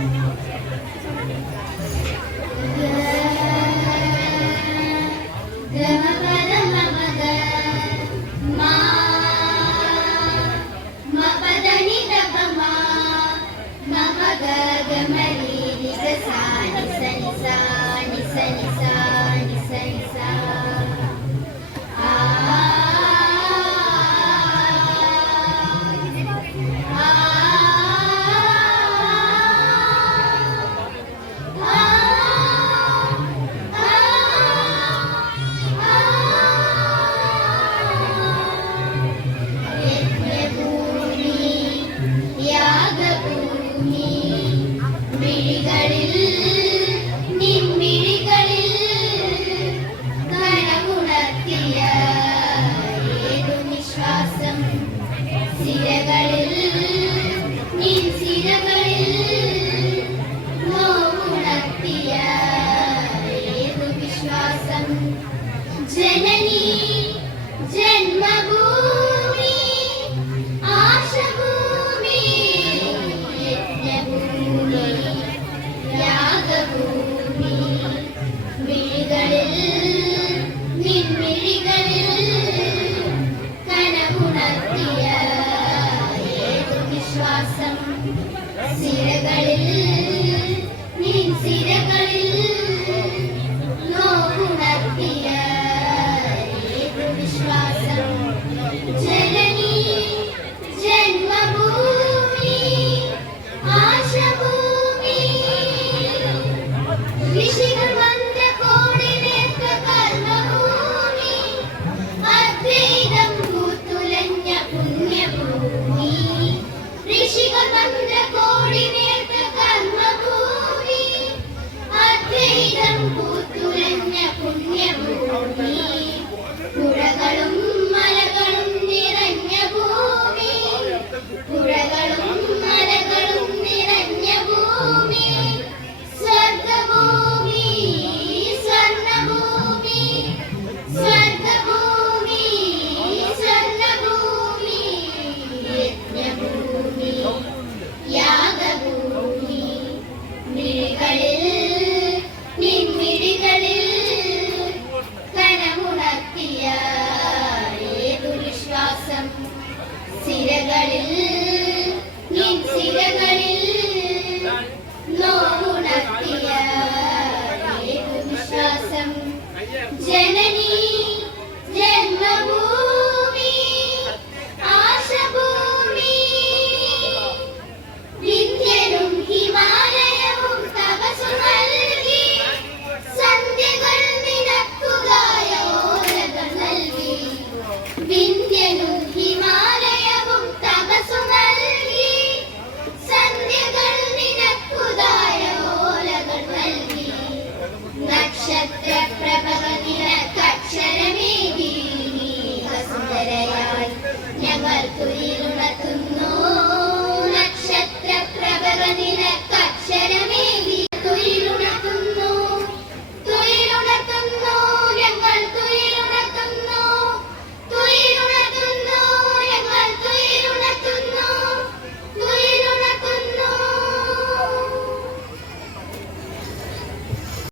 Yeah. जन्म जन्मभु